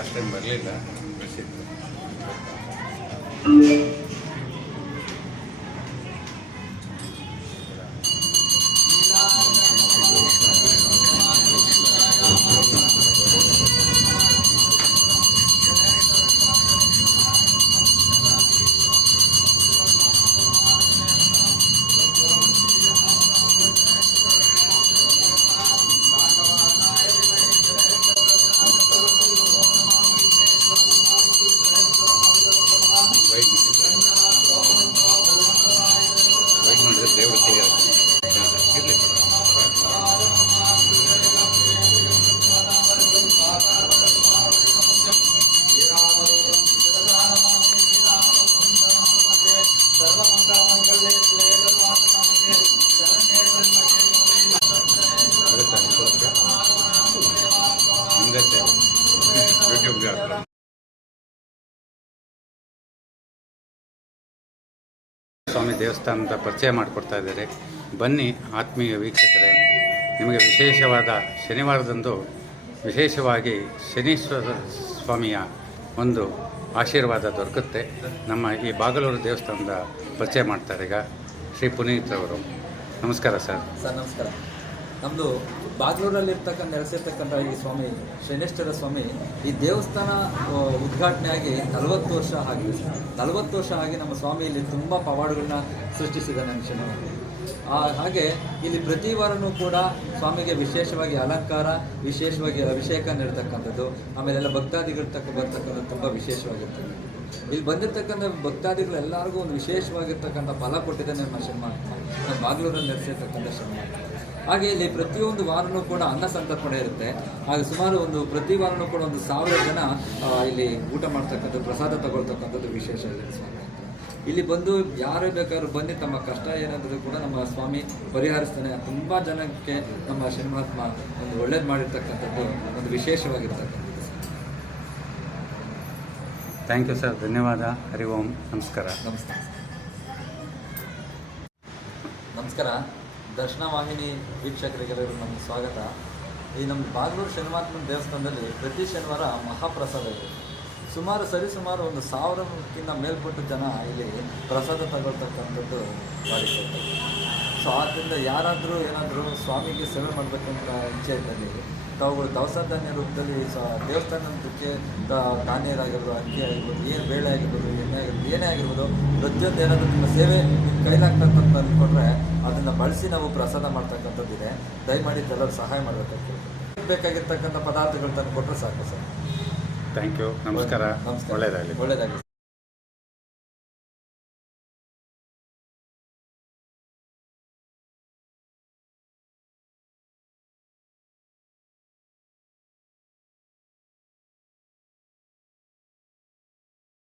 hasta en Berlín, ¿eh? ಸ್ವಾಮಿ ದೇವಸ್ಥಾನದ ಪರಿಚಯ ಮಾಡಿಕೊಡ್ತಾ ಇದ್ದಾರೆ. ಬನ್ನಿ ಆತ್ಮೀಯ ವೀಕ್ಷಕರೇ ನಿಮಗೆ ವಿಶೇಷವಾದ ಶನಿವಾರದಂದು ವಿಶೇಷವಾಗಿ ಶನೀಶ್ವರ ಸ್ವಾಮಿಯ ಒಂದು ಆಶೀರ್ವಾದ ದೊರಕುತ್ತೆ. ನಮ್ಮ ಈ ಬಾಗಲೂರು ದೇವಸ್ಥಾನದ ಪರಿಚಯ ಮಾಡ್ತಾರೆ ಈಗ ಶ್ರೀ ಪುನೀತ್ ಅವರು ನಮಸ್ಕಾರ ಸರ್. ಸರ್ ನಮಸ್ಕಾರ. ನಮ್ಮದು ಬಾಗ್ಲೂರಲ್ಲಿರ್ತಕ್ಕಂಥ ನೆಲೆಸಿರ್ತಕ್ಕಂಥ ಈ ಸ್ವಾಮಿ, ಶನೇಶ್ವರ ಸ್ವಾಮಿ, ಈ ದೇವಸ್ಥಾನ ಉದ್ಘಾಟನೆ ಆಗಿ ನಲವತ್ತು ವರ್ಷ ಆಗಿದೆ ನಲವತ್ತು ವರ್ಷ ಆಗಿ ನಮ್ಮ ಸ್ವಾಮಿ ಇಲ್ಲಿ ತುಂಬ ಪವಾಡಗಳನ್ನ ಸೃಷ್ಟಿಸಿದ ಶನಿವಾರ. ಹಾಗೆ ಇಲ್ಲಿ ಪ್ರತಿ ವಾರನೂ ಕೂಡ ಸ್ವಾಮಿಗೆ ವಿಶೇಷವಾಗಿ ಅಲಂಕಾರ, ವಿಶೇಷವಾಗಿ ಅಭಿಷೇಕ ನೀಡ್ತಕ್ಕಂಥದ್ದು. ಆಮೇಲೆಲ್ಲ ಭಕ್ತಾದಿಗಳು ತಕ್ಕ, ಬರ್ತಕ್ಕಂಥದ್ದು ತುಂಬ ವಿಶೇಷವಾಗಿರ್ತದೆ. ಇಲ್ಲಿ ಬಂದಿರತಕ್ಕಂಥ ಭಕ್ತಾದಿಗಳು ಎಲ್ಲರಿಗೂ ಒಂದು ವಿಶೇಷವಾಗಿರ್ತಕ್ಕಂಥ ಫಲ ಕೊಟ್ಟಿದ್ದಾನೆ ನಮ್ಮ ಶನಿಮಾತ್ಮ ನಮ್ಮ ಬಾಗ್ಲೂರಲ್ಲಿ ನೆಲೆಸಿರ್ತಕ್ಕಂಥ ಶನಿಮಾತ್ಮ ಹಾಗೆ ಇಲ್ಲಿ ಪ್ರತಿಯೊಂದು ವಾರನೂ ಕೂಡ ಅನ್ನ ಸಂತರ್ಪಣೆ ಇರುತ್ತೆ. ಹಾಗೆ ಸುಮಾರು ಒಂದು ಪ್ರತಿ ವಾರನೂ ಕೂಡ ಒಂದು ಸಾವಿರ ಜನ ಇಲ್ಲಿ ಊಟ ಮಾಡ್ತಕ್ಕಂಥ ಪ್ರಸಾದ ತಗೊಳ್ತಕ್ಕಂಥದ್ದು ವಿಶೇಷ ಇದೆ ಸ್ವಾಮಿ ಇಲ್ಲಿ ಬಂದು ಯಾರೇ ಬೇಕಾದ್ರೂ ಬಂದು ತಮ್ಮ ಕಷ್ಟ ಏನಾದರೂ ಕೂಡ ನಮ್ಮ ಸ್ವಾಮಿ ಪರಿಹರಿಸ್ತಾನೆ. ತುಂಬ ಜನಕ್ಕೆ ನಮ್ಮ ಶ್ರೀಮಹಾತ್ಮ ಒಂದು ಒಳ್ಳೇದು ಮಾಡಿರ್ತಕ್ಕಂಥದ್ದು ಒಂದು ವಿಶೇಷವಾಗಿರ್ತಕ್ಕಂಥದ್ದು ಥ್ಯಾಂಕ್ ಯು ಸರ್ ಧನ್ಯವಾದ. ಹರಿ ಓಂ. ನಮಸ್ಕಾರ. ನಮಸ್ತೆ. ನಮಸ್ಕಾರ. ದರ್ಶನ ವಾಹಿನಿ ವೀಕ್ಷಕರಿಗೆಲ್ಲರಿಗೂ ನಮ್ಮ ಸ್ವಾಗತ. ಈ ನಮ್ಮ ಬಾಗ್ಲೂರು ಶನಿಮಾತ್ಮನ ದೇವಸ್ಥಾನದಲ್ಲಿ ಪ್ರತಿ ಶನಿವಾರ ಮಹಾಪ್ರಸಾದ ಇದೆ. ಸುಮಾರು ಸರಿ ಸುಮಾರು ಒಂದು ಸಾವಿರಕ್ಕಿಂತ ಮೇಲ್ಪಟ್ಟು ಜನ ಇಲ್ಲಿ ಪ್ರಸಾದ ತಗೊಳ್ತಕ್ಕಂಥದ್ದು ಮಾಡಿಕೊಳ್ತಾರೆ ಸೊ ಆದ್ದರಿಂದ ಯಾರಾದರೂ ಏನಾದರೂ ಸ್ವಾಮಿಗೆ ಸೇವೆ ಮಾಡಬೇಕಂತ ಇಚ್ಛೆ ಇದ್ದಲ್ಲಿ, ತಾವುಗಳು ದವಸ ಧಾನ್ಯ ರೂಪದಲ್ಲಿ ಸ ದೇವಸ್ಥಾನಕ್ಕೆ ಧಾನ್ಯರಾಗಿರ್ಬೋದು, ಅಕ್ಕಿ ಆಗಿರ್ಬೋದು, ಏನು ಬೇಳೆ ಆಗಿರ್ಬೋದು, ಎಣ್ಣೆ ಆಗಿರ್ಬೋದು, ಏನೇ ಆಗಿರ್ಬೋದು, ಪ್ರತಿಯೊಂದು ಏನಾದರೂ ನಿಮ್ಮ ಸೇವೆ ಕೈಲಾಗ್ತಕ್ಕಂಥ ಅಂದ್ಕೊಂಡ್ರೆ ಅದನ್ನು ಬಳಸಿ ನಾವು ಪ್ರಸಾದ ಮಾಡ್ತಕ್ಕಂಥದ್ದಿದೆ. ದಯಮಾಡಿ ಎಲ್ಲರೂ ಸಹಾಯ ಮಾಡಬೇಕಾಗ್ತದೆ ಬೇಕಾಗಿರ್ತಕ್ಕಂಥ ಪದಾರ್ಥಗಳು ತಂದು ಕೊಟ್ಟರೆ ಸಾಕು ಸರ್. ಥ್ಯಾಂಕ್ ಯು ನಮಸ್ಕಾರ. ಒಳ್ಳೇದಾಗಲಿ. ಒಳ್ಳೆಯದಾಗಲಿ ಒಳ್ಳೆಯದಾಗಲಿ